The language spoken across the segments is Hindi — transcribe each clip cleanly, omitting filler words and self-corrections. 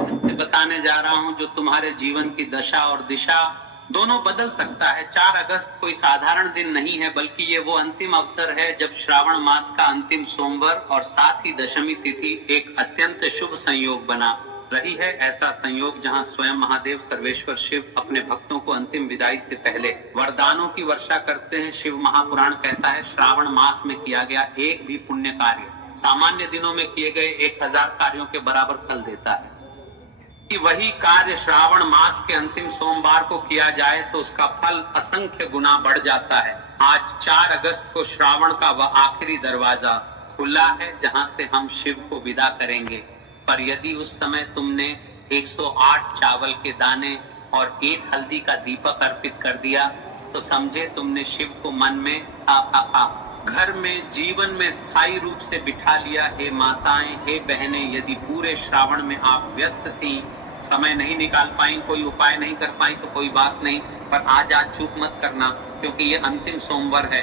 रहस्य बताने जा रहा हूं जो तुम्हारे जीवन की दशा और दिशा दोनों बदल सकता है। 4 अगस्त कोई साधारण दिन नहीं है, बल्कि ये वो अंतिम अवसर है जब श्रावण मास का अंतिम सोमवार और साथ ही दशमी तिथि एक अत्यंत शुभ संयोग बना रही है। ऐसा संयोग जहां स्वयं महादेव सर्वेश्वर शिव अपने भक्तों को अंतिम विदाई से पहले वरदानों की वर्षा करते हैं। शिव महापुराण कहता है श्रावण मास में किया गया एक भी पुण्य कार्य सामान्य दिनों में किए गए 1000 कार्यों के बराबर फल देता है। कि वही कार्य श्रावण मास के अंतिम सोमवार को किया जाए तो उसका फल असंख्य गुना बढ़ जाता है। आज 4 अगस्त को श्रावण का वह आखिरी दरवाजा खुला है जहां से हम शिव को विदा करेंगे। पर यदि उस समय तुमने 108 चावल के दाने और 1 हल्दी का दीपक अर्पित कर दिया तो समझे तुमने शिव को मन में घर में जीवन में स्थायी रूप से बिठा लिया। हे माताएं, हे बहनें, यदि पूरे श्रावण में आप व्यस्त थी, समय नहीं निकाल पाई, कोई उपाय नहीं कर पाई तो कोई बात नहीं, पर आज चूक मत करना क्योंकि ये अंतिम सोमवार है।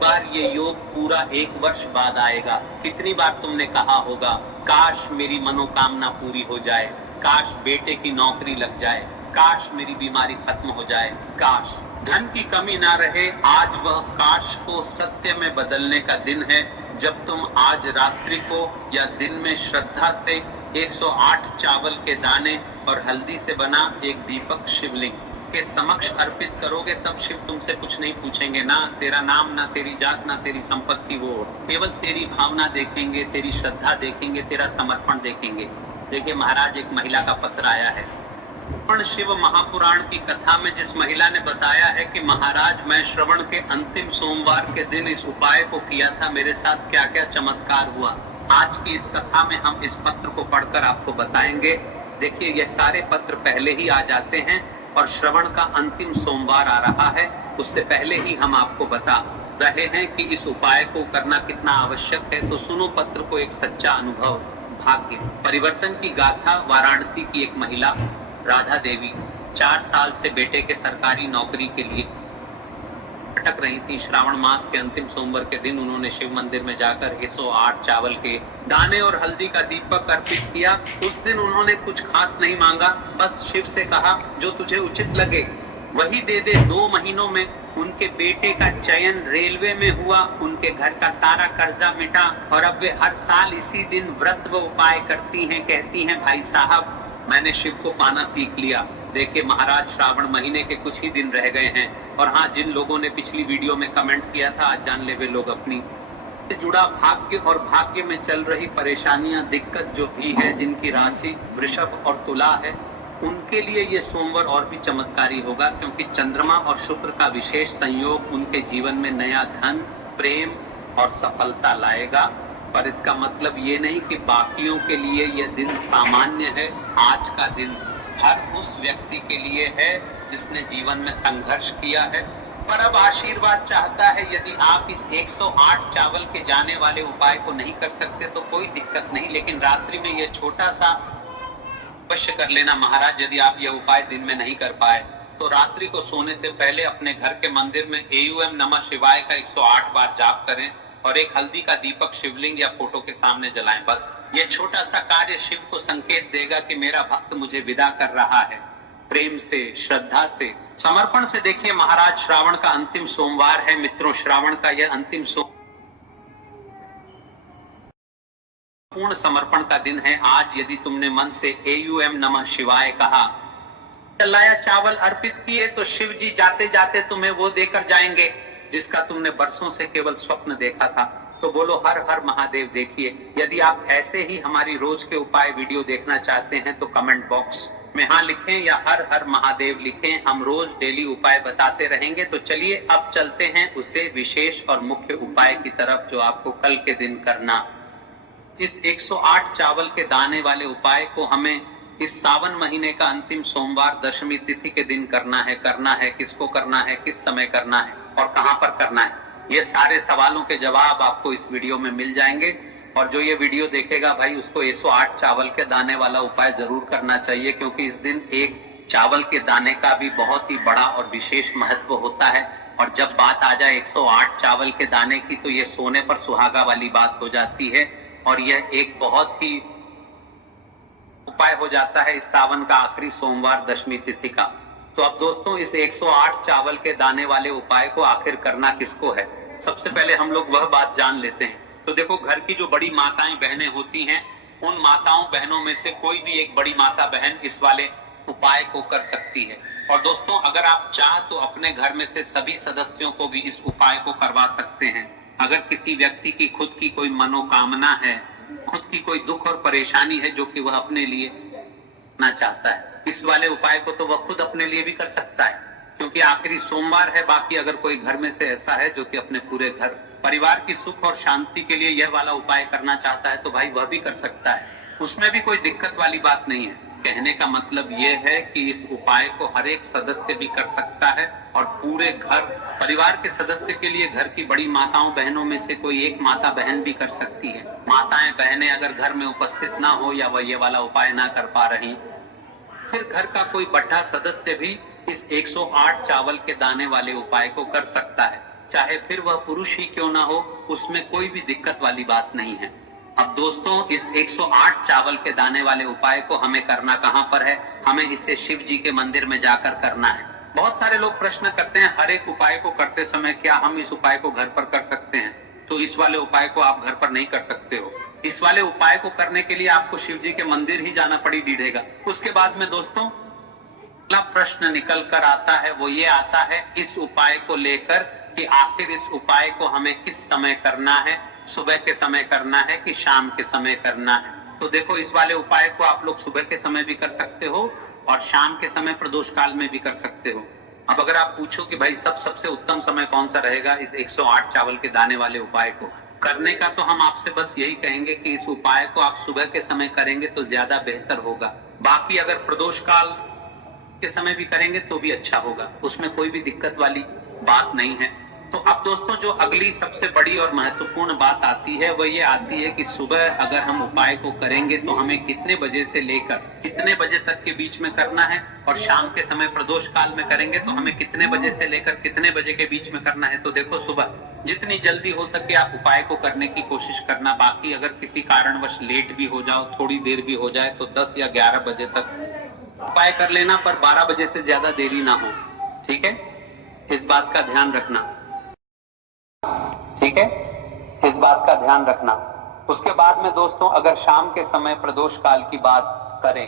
बार ये योग पूरा 1 वर्ष बाद आएगा। कितनी बार तुमने कहा होगा काश मेरी मनोकामना पूरी हो जाए, काश बेटे की नौकरी लग जाए, काश मेरी बीमारी खत्म हो जाए, काश धन की कमी ना रहे। आज वह काश को सत्य में बदलने का दिन है जब तुम आज रात्रि को या दिन में श्रद्धा से 108 चावल के दाने और हल्दी से बना एक दीपक शिवलिंग के समक्ष अर्पित करोगे। तब शिव तुमसे कुछ नहीं पूछेंगे, ना तेरा नाम, ना तेरी जात, ना तेरी संपत्ति, वो केवल तेरी भावना देखेंगे, तेरी श्रद्धा देखेंगे, तेरा समर्पण देखेंगे। देखिए महाराज, एक महिला का पत्र आया है। शिव महापुराण की कथा में जिस महिला ने बताया है कि महाराज मैं श्रवण के अंतिम सोमवार के दिन इस उपाय को किया था, मेरे साथ क्या क्या चमत्कार हुआ, आज की इस कथा में हम इस पत्र को पढ़कर आपको बताएंगे। देखिए ये सारे पत्र पहले ही आ जाते हैं और श्रवण का अंतिम सोमवार आ रहा है, उससे पहले ही हम आपको बता रहे हैं कि इस उपाय को करना कितना आवश्यक है। तो सुनो पत्र को, एक सच्चा अनुभव, भाग्य परिवर्तन की गाथा। वाराणसी की एक महिला राधा देवी 4 साल से बेटे के सरकारी नौकरी के लिए भटक रही थी। श्रावण मास के अंतिम सोमवार के दिन उन्होंने शिव मंदिर में जाकर 108 चावल के दाने और हल्दी का दीपक अर्पित किया। उस दिन उन्होंने कुछ खास नहीं मांगा, बस शिव से कहा जो तुझे उचित लगे वही दे दे। 2 महीनों में उनके बेटे का चयन रेलवे में हुआ, उनके घर का सारा कर्जा मिटा और अब वे हर साल इसी दिन व्रत व उपाय करती हैं। कहती हैं भाई साहब मैंने शिव को पाना सीख लिया। देखिए महाराज, श्रावण महीने के कुछ ही दिन रह गए हैं। और हाँ, जिन लोगों ने पिछली वीडियो में कमेंट किया था, आज जान ले वे लोग अपनी जुड़ा भाग्य और भाग्य में चल रही परेशानियां, दिक्कत जो भी है, जिनकी राशि वृषभ और तुला है, उनके लिए ये सोमवार और भी चमत्कारी होगा क्योंकि चंद्रमा और शुक्र का विशेष संयोग उनके जीवन में नया धन, प्रेम और सफलता लाएगा। पर इसका मतलब ये नहीं कि बाकियों के लिए यह दिन सामान्य है। आज का दिन हर उस व्यक्ति के लिए है जिसने जीवन में संघर्ष किया है, पर अब आशीर्वाद चाहता है। यदि आप इस 108 चावल के जाने वाले उपाय को नहीं कर सकते तो कोई दिक्कत नहीं, लेकिन रात्रि में यह छोटा सा अवश्य कर लेना। महाराज यदि आप यह उपाय दिन में नहीं कर पाए तो रात्रि को सोने से पहले अपने घर के मंदिर में AUM नमः शिवाय का 108 बार जाप करें और एक हल्दी का दीपक शिवलिंग या फोटो के सामने जलाएं। बस ये छोटा सा कार्य शिव को संकेत देगा कि मेरा भक्त मुझे विदा कर रहा है। प्रेम से, श्रद्धा से, समर्पण से। देखिए महाराज, श्रावण का अंतिम सोमवार है मित्रों। श्रावण का यह अंतिम पूर्ण समर्पण का दिन है। आज यदि तुमने मन से AUM नमः शिवाय कहा, चलाया चावल अर्पित किए, तो शिव जी जाते जाते तुम्हें वो देकर जाएंगे जिसका तुमने बरसों से केवल स्वप्न देखा था। तो बोलो हर हर महादेव। देखिए यदि आप ऐसे ही हमारी रोज के उपाय वीडियो देखना चाहते हैं तो कमेंट बॉक्स में हाँ लिखें या हर हर महादेव लिखें। हम रोज डेली उपाय बताते रहेंगे। तो चलिए अब चलते हैं उसे विशेष और मुख्य उपाय की तरफ जो आपको कल के दिन करना। इस 108 चावल के दाने वाले उपाय को हमें इस सावन महीने का अंतिम सोमवार दशमी तिथि के दिन करना है। किसको करना है, किस समय करना है और कहां पर करना है, ये सारे सवालों के जवाब आपको इस वीडियो में मिल जाएंगे। और जो ये वीडियो देखेगा भाई, उसको 108 चावल के दाने वाला उपाय जरूर करना चाहिए क्योंकि इस दिन एक चावल के दाने का भी बहुत ही बड़ा और विशेष महत्व होता है। और जब बात आ जाए 108 चावल के दाने की तो ये सोने पर सुहागा वाली बात हो जाती है। और यह एक बहुत ही उपाय हो जाता है इस सावन का आखिरी सोमवार दशमी तिथि का। तो अब दोस्तों इस 108 चावल के दाने वाले उपाय को आखिर करना किसको है, सबसे पहले हम लोग वह बात जान लेते हैं। तो देखो, घर की जो बड़ी माताएं बहनें होती हैं, उन माताओं बहनों में से कोई भी एक बड़ी माता बहन इस वाले उपाय को कर सकती है। और दोस्तों, अगर आप चाह तो अपने घर में से सभी सदस्यों को भी इस उपाय को करवा सकते हैं। अगर किसी व्यक्ति की खुद की कोई मनोकामना है, खुद की कोई दुख और परेशानी है जो कि वह अपने लिए ना चाहता है, इस वाले उपाय को तो वह खुद अपने लिए भी कर सकता है, क्योंकि आखिरी सोमवार है। बाकी अगर कोई घर में से ऐसा है जो कि अपने पूरे घर परिवार की सुख और शांति के लिए यह वाला उपाय करना चाहता है, तो भाई वह भी कर सकता है, उसमें भी कोई दिक्कत वाली बात नहीं है। कहने का मतलब यह है कि इस उपाय को हर एक सदस्य भी कर सकता है और पूरे घर परिवार के सदस्य के लिए घर की बड़ी माताओं बहनों में से कोई एक माता बहन भी कर सकती है। माताएं बहनें अगर घर में उपस्थित ना हो या वह ये वाला उपाय ना कर पा रही, फिर घर का कोई बड़ा सदस्य भी इस 108 चावल के दाने वाले उपाय को कर सकता है, चाहे फिर वह पुरुष ही क्यों ना हो, उसमें कोई भी दिक्कत वाली बात नहीं है। अब दोस्तों, इस 108 चावल के दाने वाले उपाय को हमें करना कहां पर है? हमें इसे शिव जी के मंदिर में जाकर करना है। बहुत सारे लोग प्रश्न करते हैं, हर एक उपाय को करते समय क्या हम इस उपाय को घर पर कर सकते हैं? तो इस वाले उपाय को आप घर पर नहीं कर सकते हो। इस वाले उपाय को करने के लिए आपको शिव जी के मंदिर ही जाना पड़ेगा। उसके बाद में दोस्तों अगला प्रश्न निकल कर आता है, वो ये आता है इस उपाय को लेकर कि आखिर इस उपाय को हमें किस समय करना है, सुबह के समय करना है कि शाम के समय करना है? तो देखो, इस वाले उपाय को आप लोग सुबह के समय भी कर सकते हो और शाम के समय प्रदोष काल में भी कर सकते हो। अब अगर आप पूछो कि भाई सबसे उत्तम समय कौन सा रहेगा इस 108 चावल के दाने वाले उपाय को करने का, तो हम आपसे बस यही कहेंगे कि इस उपाय को आप सुबह के समय करेंगे तो ज्यादा बेहतर होगा। बाकी अगर प्रदोष काल के समय भी करेंगे तो भी अच्छा होगा, उसमें कोई भी दिक्कत वाली बात नहीं है। तो अब दोस्तों, जो अगली सबसे बड़ी और महत्वपूर्ण बात आती है वह ये आती है कि सुबह अगर हम उपाय को करेंगे तो हमें कितने बजे से लेकर कितने बजे तक के बीच में करना है, और शाम के समय प्रदोष काल में करेंगे तो हमें कितने बजे से लेकर कितने बजे के बीच में करना है। तो देखो, सुबह जितनी जल्दी हो सके आप उपाय को करने की कोशिश करना। बाकी अगर किसी कारणवश लेट भी हो जाओ, थोड़ी देर भी हो जाए, तो 10 या 11 बजे तक उपाय कर लेना, पर 12 बजे से ज्यादा देरी ना हो। ठीक है, इस बात का ध्यान रखना। ठीक है, इस बात का ध्यान रखना। उसके बाद में दोस्तों, अगर शाम के समय प्रदोष काल की बात करें,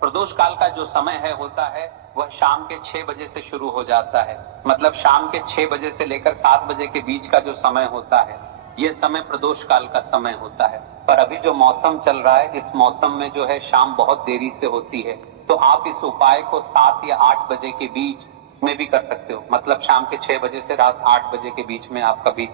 प्रदोष काल का जो समय है होता है वह शाम के 6 बजे से शुरू हो जाता है। मतलब शाम के 6 बजे से लेकर 7 बजे के बीच का जो समय होता है, यह समय प्रदोष काल का समय होता है। पर अभी जो मौसम चल रहा है, इस मौसम में जो है शाम बहुत देरी से होती है, तो आप इस उपाय को 7 या 8 बजे के बीच में भी कर सकते हो। मतलब शाम के 6 बजे से रात 8 बजे के बीच में आप कभी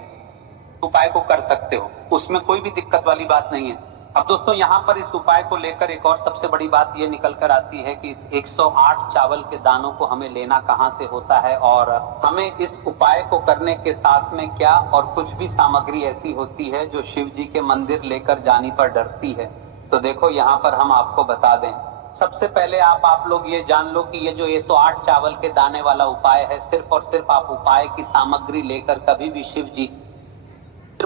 उपाय को कर सकते हो, उसमें कोई भी दिक्कत वाली बात नहीं है। अब दोस्तों, यहाँ पर इस उपाय को लेकर एक और सबसे बड़ी बात ये निकल कर आती है कि इस 108 चावल के दानों को हमें लेना कहाँ से होता है, और हमें इस उपाय को करने के साथ में क्या और कुछ भी सामग्री ऐसी होती है जो शिव जी के मंदिर लेकर जाने पर डरती है। तो देखो, यहाँ पर हम आपको बता दें। सबसे पहले आप लोग ये जान लो कि ये जो 108 चावल के दाने वाला उपाय है, सिर्फ और सिर्फ आप उपाय की सामग्री लेकर कभी भी शिव जी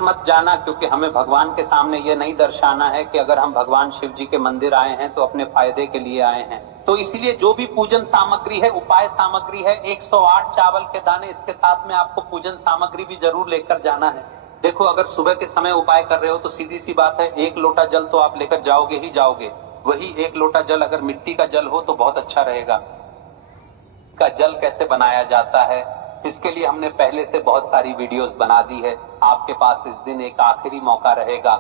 मत जाना, क्योंकि हमें भगवान के सामने ये नहीं दर्शाना है कि अगर हम भगवान शिव जी के मंदिर आए हैं तो अपने फायदे के लिए आए हैं। तो इसलिए जो भी पूजन सामग्री है, उपाय सामग्री है, 108 चावल के दाने, इसके साथ में आपको पूजन सामग्री भी जरूर लेकर जाना है। देखो, अगर सुबह के समय उपाय कर रहे हो तो सीधी सी बात है, 1 लोटा जल तो आप लेकर जाओगे ही जाओगे। वही 1 लोटा जल अगर मिट्टी का जल हो तो बहुत अच्छा रहेगा। का जल कैसे बनाया जाता है, इसके लिए हमने पहले से बहुत सारी वीडियोस बना दी है। आपके पास इस दिन एक आखिरी मौका रहेगा,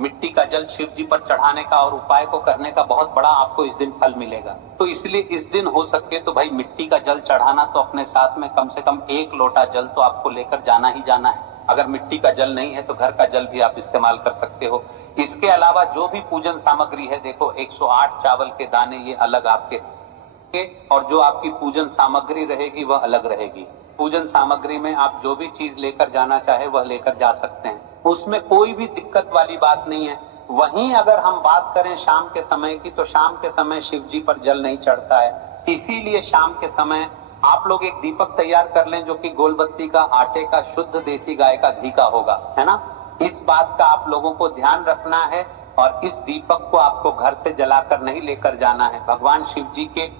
मिट्टी का जल शिव जी पर चढ़ाने का और उपाय को करने का बहुत बड़ा आपको इस दिन फल मिलेगा। तो इसलिए इस दिन हो सके तो भाई मिट्टी का जल चढ़ाना, तो अपने साथ में कम से कम 1 लोटा जल तो आपको लेकर जाना ही जाना है। अगर मिट्टी का जल नहीं है तो घर का जल भी आप इस्तेमाल कर सकते हो। इसके अलावा जो भी पूजन सामग्री है, देखो 108 चावल के दाने ये अलग आपके, और जो आपकी पूजन सामग्री रहेगी वह अलग रहेगी। पूजन सामग्री में आप जो भी चीज लेकर जाना चाहे वह लेकर जा सकते हैं, उसमें कोई भी दिक्कत वाली बात नहीं है। वहीं अगर हम बात करें शाम के समय की, तो शाम के समय शिव जी पर जल नहीं चढ़ता है, इसीलिए शाम के समय आप लोग एक दीपक तैयार कर लें जो कि गोलबत्ती का, आटे का, शुद्ध देसी गाय का घी का होगा, है ना। इस बात का आप लोगों को ध्यान रखना है और इस दीपक को आपको घर से जलाकर नहीं लेकर जाना है, भगवान शिव जी के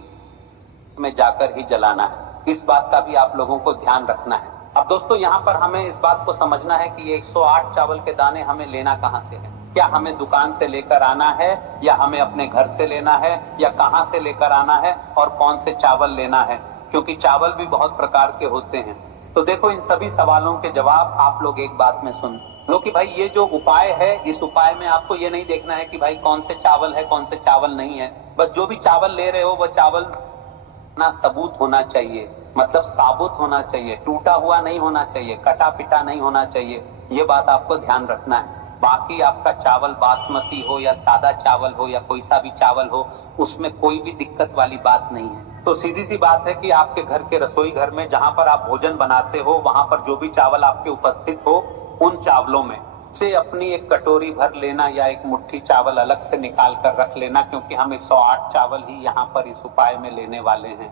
में जाकर ही जलाना है। इस बात का भी आप लोगों को ध्यान रखना है। अब दोस्तों यहाँ पर हमें इस बात को समझना है कि ये 108 चावल के दाने हमें लेना कहाँ से है। क्या हमें दुकान से लेकर आना है या हमें अपने घर से लेना है या कहाँ से लेकर आना है और कौन से चावल लेना है, क्योंकि चावल भी बहुत प्रकार के होते हैं। तो देखो इन सभी सवालों के जवाब आप लोग एक बात में सुन लो कि भाई ये जो उपाय है, इस उपाय में आपको ये नहीं देखना है कि भाई कौन से चावल है कौन से चावल नहीं है। बस जो भी चावल ले रहे हो वह चावल ना सबूत होना चाहिए, मतलब साबुत होना चाहिए, टूटा हुआ नहीं होना चाहिए, कटा पिटा नहीं होना चाहिए। ये बात आपको ध्यान रखना है। बाकी आपका चावल बासमती हो या सादा चावल हो या कोई सा भी चावल हो, उसमें कोई भी दिक्कत वाली बात नहीं है। तो सीधी सी बात है कि आपके घर के रसोई घर में जहां पर आप भोजन बनाते हो, वहां पर जो भी चावल आपके उपस्थित हो, उन चावलों में से अपनी एक कटोरी भर लेना या एक मुट्ठी चावल अलग से निकाल कर रख लेना, क्योंकि हम 108 चावल ही यहाँ पर इस उपाय में लेने वाले हैं।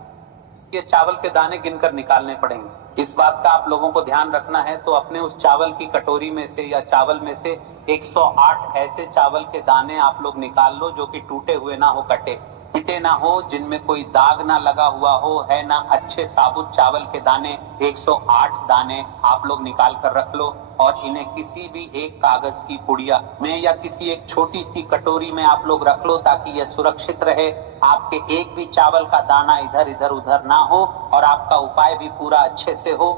ये चावल के दाने गिनकर निकालने पड़ेंगे, इस बात का आप लोगों को ध्यान रखना है। तो अपने उस चावल की कटोरी में से या चावल में से 108 ऐसे चावल के दाने आप लोग निकाल लो जो कि टूटे हुए ना हो, कटे पिटे ना हो, जिनमें कोई दाग ना लगा हुआ हो, है ना। अच्छे साबुत चावल के दाने 108 दाने आप लोग निकाल कर रख लो और इन्हें किसी भी एक कागज की पुड़िया में या किसी एक छोटी सी कटोरी में आप लोग रख लो, ताकि यह सुरक्षित रहे। आपके एक भी चावल का दाना इधर इधर उधर ना हो और आपका उपाय भी पूरा अच्छे से हो।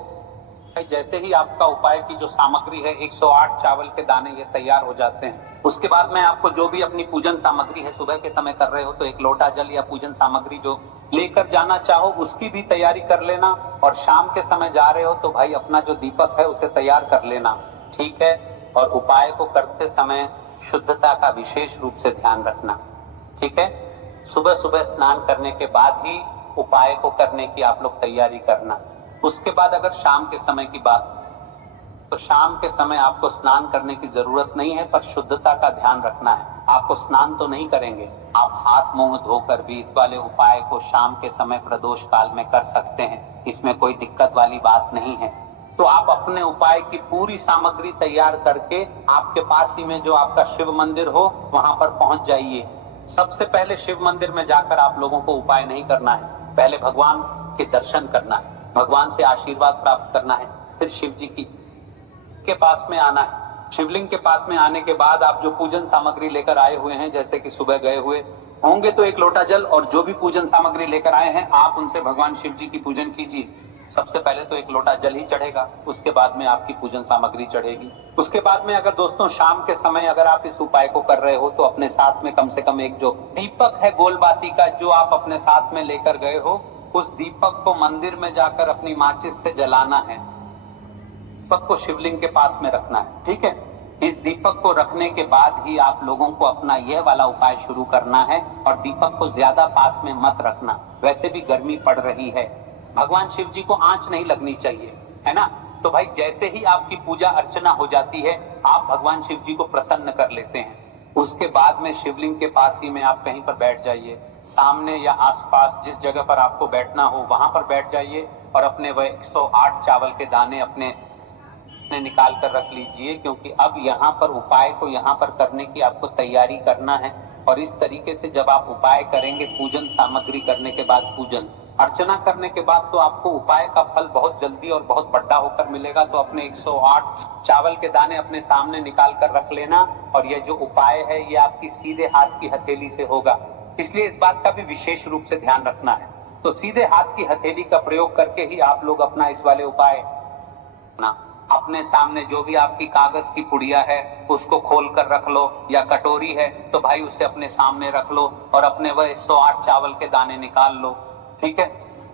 जैसे ही आपका उपाय की जो सामग्री है 108 चावल के दाने ये तैयार हो जाते हैं, उसके बाद में आपको जो भी अपनी पूजन सामग्री है, सुबह के समय कर रहे हो तो एक लोटा जल या पूजन सामग्री जो लेकर जाना चाहो उसकी भी तैयारी कर लेना, और शाम के समय जा रहे हो तो भाई अपना जो दीपक है उसे तैयार कर लेना, ठीक है। और उपाय को करते समय शुद्धता का विशेष रूप से ध्यान रखना, ठीक है। सुबह सुबह स्नान करने के बाद ही उपाय को करने की आप लोग तैयारी करना। उसके बाद अगर शाम के समय की बात, तो शाम के समय आपको स्नान करने की जरूरत नहीं है, पर शुद्धता का ध्यान रखना है। आपको स्नान तो नहीं करेंगे, आप हाथ मुंह धोकर भी इस वाले उपाय को शाम के समय प्रदोष काल में कर सकते हैं, इसमें कोई दिक्कत वाली बात नहीं है। तो आप अपने उपाय की पूरी सामग्री तैयार करके आपके पास ही में जो आपका शिव मंदिर हो वहां पर पहुंच जाइए। सबसे पहले शिव मंदिर में जाकर आप लोगों को उपाय नहीं करना है, पहले भगवान के दर्शन करना है, भगवान से आशीर्वाद प्राप्त करना है, फिर शिव जी की के पास में आना है। शिवलिंग के पास में आने के बाद आप जो पूजन सामग्री लेकर आए हुए हैं, जैसे कि सुबह गए हुए होंगे तो एक लोटा जल और जो भी पूजन सामग्री लेकर आए हैं आप उनसे भगवान शिव जी की पूजन कीजिए। सबसे पहले तो एक लोटा जल ही चढ़ेगा, उसके बाद में आपकी पूजन सामग्री चढ़ेगी। उसके बाद में अगर दोस्तों शाम के समय अगर आप इस उपाय को कर रहे हो तो अपने साथ में कम से कम एक जो दीपक है गोलबाती का जो आप अपने साथ में लेकर गए हो, उस दीपक को मंदिर में जाकर अपनी माचिस से जलाना है, दीपक को शिवलिंग के पास में रखना है, ठीक है। इस दीपक को रखने के बाद ही आप लोगों को अपना यह वाला उपाय शुरू करना है, और दीपक को ज्यादा पास में मत रखना, वैसे भी गर्मी पड़ रही है, भगवान शिव जी को आंच नहीं लगनी चाहिए, है ना। तो भाई जैसे ही आपकी पूजा अर्चना हो जाती है आप भगवान शिव जी को प्रसन्न कर लेते हैं। उसके बाद में शिवलिंग के पास ही में आप कहीं पर बैठ जाइए, सामने या आसपास जिस जगह पर आपको बैठना हो वहां पर बैठ जाइए, और अपने वह 108 चावल के दाने अपने निकाल कर रख लीजिए, क्योंकि अब यहाँ पर उपाय को यहाँ पर करने की आपको तैयारी करना है। और इस तरीके से जब आप उपाय करेंगे, पूजन सामग्री करने के बाद, पूजन अर्चना करने के बाद, तो आपको उपाय का फल बहुत जल्दी और बहुत बड़ा होकर मिलेगा। तो अपने 108 चावल के दाने अपने सामने निकाल कर रख लेना, और यह जो उपाय है ये आपकी सीधे हाथ की हथेली से होगा, इसलिए इस बात का भी विशेष रूप से ध्यान रखना है। तो सीधे हाथ की हथेली का प्रयोग करके ही आप लोग अपना इस वाले उपाय ना अपने सामने जो भी आपकी कागज की पुड़िया है उसको खोल कर रख लो, या कटोरी है तो भाई उसे अपने सामने रख लो और अपने वह 108 चावल के दाने निकाल लो, ठीक है।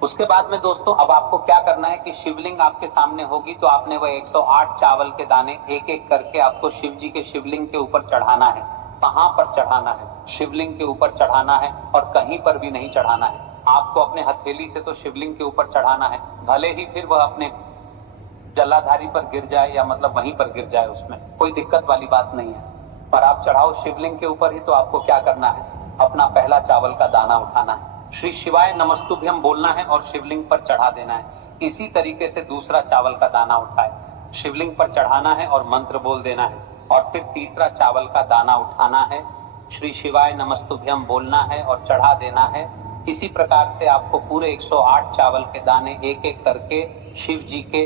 उसके बाद में दोस्तों अब आपको क्या करना है कि शिवलिंग आपके सामने होगी तो आपने वह 108 चावल के दाने एक एक करके आपको शिव जी के शिवलिंग के ऊपर चढ़ाना है। कहाँ पर चढ़ाना है? शिवलिंग के ऊपर चढ़ाना है, और कहीं पर भी नहीं चढ़ाना है। आपको अपने हथेली से तो शिवलिंग के ऊपर चढ़ाना है, भले ही फिर वह अपने जलाधारी पर गिर जाए या मतलब वहीं पर गिर जाए, उसमें कोई दिक्कत वाली बात नहीं है, पर आप चढ़ाओ शिवलिंग के ऊपर ही। तो आपको क्या करना है, अपना पहला चावल का दाना उठाना है, श्री शिवाय नमस्तुभ्यम बोलना है और शिवलिंग पर चढ़ा देना है। इसी तरीके से दूसरा चावल का दाना उठाए, शिवलिंग पर चढ़ाना है और मंत्र बोल देना है, और फिर तीसरा चावल का दाना उठाना है, श्री शिवाय नमस्तुभ्यम बोलना है और चढ़ा देना है। इसी प्रकार से आपको पूरे 108 चावल के दाने एक एक करके शिव जी के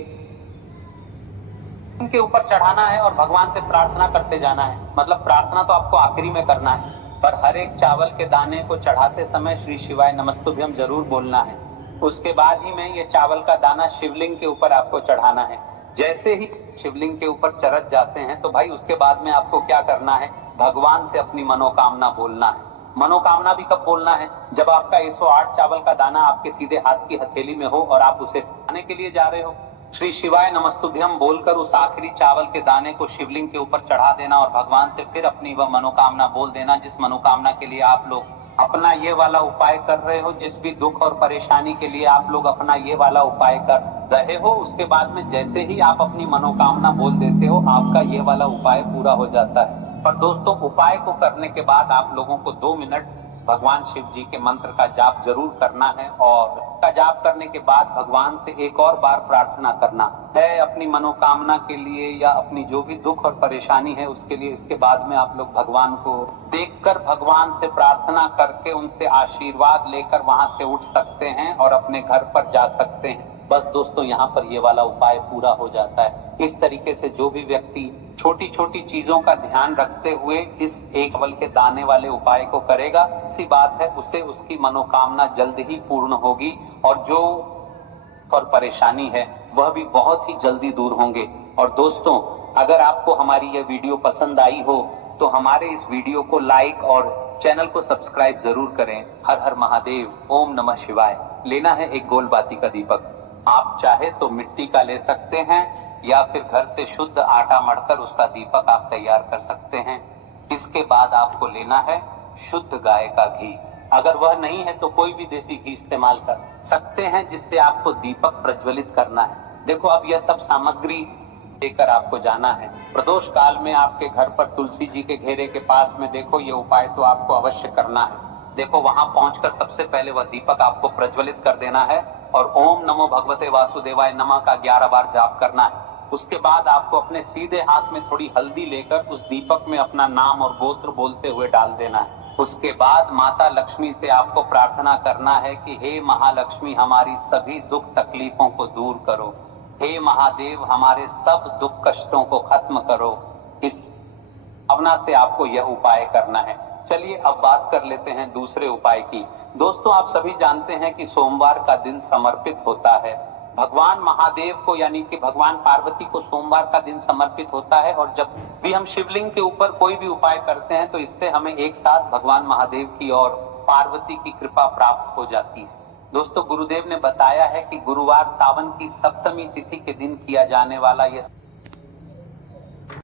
उनके ऊपर चढ़ाना है और भगवान से प्रार्थना करते जाना है। मतलब प्रार्थना तो आपको आखिरी में करना है, पर हर एक चावल के दाने को चढ़ाते समय श्री शिवाय नमस्तुभ्यम जरूर बोलना है। उसके बाद ही में ये चावल का दाना शिवलिंग के ऊपर आपको चढ़ाना है। जैसे ही शिवलिंग के ऊपर चढ़ जाते हैं तो भाई उसके बाद में आपको क्या करना है, भगवान से अपनी मनोकामना बोलना है। मनोकामना भी कब बोलना है, जब आपका 108 चावल का दाना आपके सीधे हाथ की हथेली में हो और आप उसे खाने के लिए जा रहे हो। श्री शिवाय नमस्तुभ्यम बोलकर उस आखिरी चावल के दाने को शिवलिंग के ऊपर चढ़ा देना और भगवान से फिर अपनी वह मनोकामना बोल देना, जिस मनोकामना के लिए आप लोग अपना ये वाला उपाय कर रहे हो, जिस भी दुख और परेशानी के लिए आप लोग अपना ये वाला उपाय कर रहे हो। उसके बाद में जैसे ही आप अपनी मनोकामना बोल देते हो, आपका ये वाला उपाय पूरा हो जाता है। पर दोस्तों, उपाय को करने के बाद आप लोगों को 2 मिनट भगवान शिव जी के मंत्र का जाप जरूर करना है और का जाप करने के बाद भगवान से एक और बार प्रार्थना करना है अपनी मनोकामना के लिए या अपनी जो भी दुख और परेशानी है उसके लिए। इसके बाद में आप लोग भगवान को देखकर भगवान से प्रार्थना करके उनसे आशीर्वाद लेकर वहां से उठ सकते हैं और अपने घर पर जा सकते हैं। बस दोस्तों, यहाँ पर ये वाला उपाय पूरा हो जाता है। इस तरीके से जो भी व्यक्ति छोटी छोटी चीजों का ध्यान रखते हुए इस एक चावल के दाने वाले उपाय को करेगा, ऐसी बात है उसे उसकी मनोकामना जल्द ही पूर्ण होगी और जो और परेशानी है वह भी बहुत ही जल्दी दूर होंगे। और दोस्तों, अगर आपको हमारी यह वीडियो पसंद आई हो तो हमारे इस वीडियो को लाइक और चैनल को सब्सक्राइब जरूर करें। हर हर महादेव, ओम नमः शिवाय। लेना है एक गोल बाती का दीपक, आप चाहे तो मिट्टी का ले सकते हैं या फिर घर से शुद्ध आटा मढ़कर उसका दीपक आप तैयार कर सकते हैं। इसके बाद आपको लेना है शुद्ध गाय का घी। अगर वह नहीं है तो कोई भी देसी घी इस्तेमाल कर सकते हैं, जिससे आपको दीपक प्रज्वलित करना है। देखो, अब यह सब सामग्री लेकर आपको जाना है। प्रदोष काल में आपके घर पर तुलसी जी के घेरे के पास में देखो, ये उपाय तो आपको अवश्य करना है। देखो, वहां पहुंचकर सबसे पहले वह दीपक आपको प्रज्वलित कर देना है और ओम नमो भगवते वासुदेवाय नमः का 11 बार जाप करना है। उसके बाद आपको अपने सीधे हाथ में थोड़ी हल्दी लेकर उस दीपक में अपना नाम और गोत्र बोलते हुए डाल देना है। उसके बाद माता लक्ष्मी से आपको प्रार्थना करना है कि हे महालक्ष्मी, हमारी सभी दुख तकलीफों को दूर करो। हे महादेव, हमारे सब दुख कष्टों को खत्म करो। इस भावना से आपको यह उपाय करना है। चलिए अब बात कर लेते हैं दूसरे उपाय की। दोस्तों, आप सभी जानते हैं कि सोमवार का दिन समर्पित होता है भगवान महादेव को, यानी कि भगवान पार्वती को सोमवार का दिन समर्पित होता है। और जब भी हम शिवलिंग के ऊपर कोई भी उपाय करते हैं तो इससे हमें एक साथ भगवान महादेव की और पार्वती की कृपा प्राप्त हो जाती है। दोस्तों, गुरुदेव ने बताया है कि गुरुवार सावन की सप्तमी तिथि के दिन किया जाने वाला यह